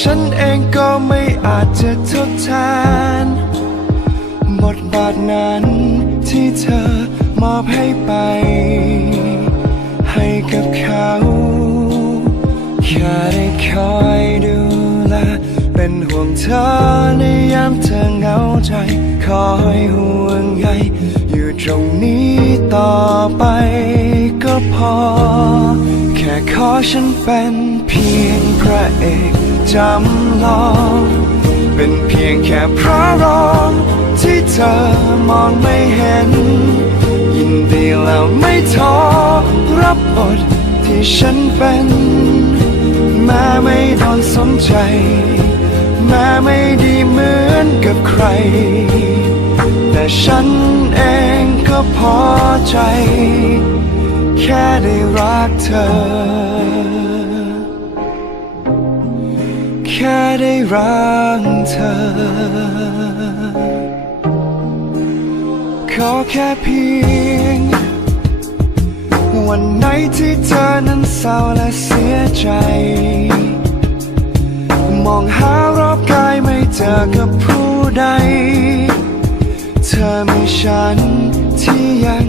ฉันเองก็ไม่อาจจะทดแทน บทบาทนั้นที่เธอมอบให้ไป ให้กับเขาแค่ได้คอยดูแลเป็นห่วงเธอในยามเธอเหงาใจ คอยห่วงใยอยู่ตรงนี้ต่อไป ก็พอ แค่ขอฉันเป็นเพียงพระเอกจำลอง เป็นเพียงแค่พระรองที่เธอมองไม่เห็น ยินดีแล้วไม่ท้อรับบทที่ฉันเป็นแม้ไม่โดนสนใจแม้ไม่ดีเหมือนกับใคร แต่ฉันเองก็พอใจ ค่ได้รักเธอ แค่ได้รักเธอ ขอแค่เพียง วันไหนที่เธอนั้นเศร้าและเสียใจ มองหารอบกายไม่เจอกับผู้ใด เธอมีฉันที่ยัง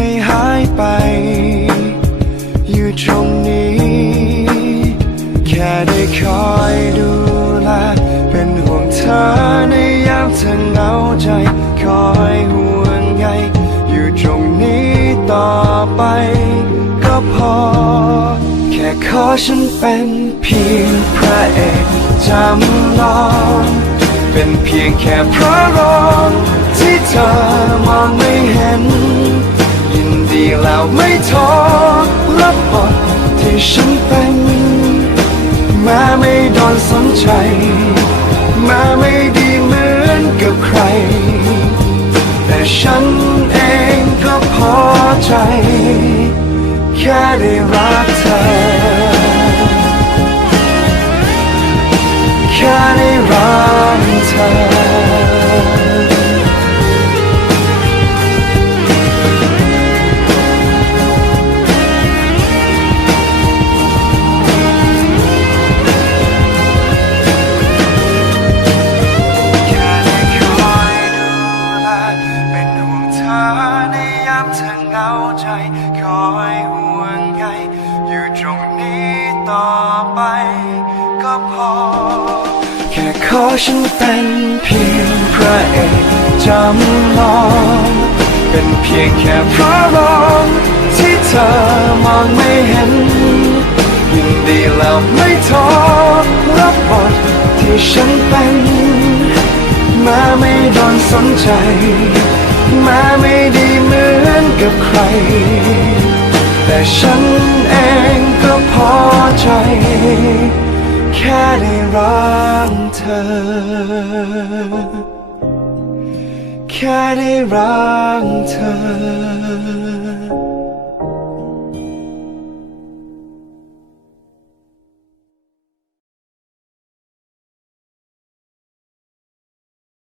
ไม่หายไป อยู่ตรงนี้ แค่ได้คอยดูแลเป็นห่วงเธอในยามเธอเหงาใจ คอยห่วงใยอยู่ตรงนี้ต่อไป ก็พอ แค่ขอฉันเป็นเพียงพระเอกจำลอง เป็นเพียงแค่พระรอง ไม่ท้อรับบทที่ฉันเป็นแม้ไม่โดนสนใจแม้ไม่ดีเหมือนกับใคร แต่ฉันเองก็พอใจ แค่ได้รักเธอ แค่ได้รักเธอ เหงาใจ คอยห่วงใยอยู่ตรงนี้ต่อไป ก็พอ แค่ขอฉันเป็นเพียงพระเอกจำลอง เป็นเพียงแค่พระรองที่เธอมองไม่เห็น ยินดีแล้วไม่ท้อรับบทที่ฉันเป็นแม้ไม่โดนสนใจแม้ไม่ดีมือ กับใคร แต่ฉันเองก็พอใจ แค่ได้รักเธอ แค่ได้รักเธอ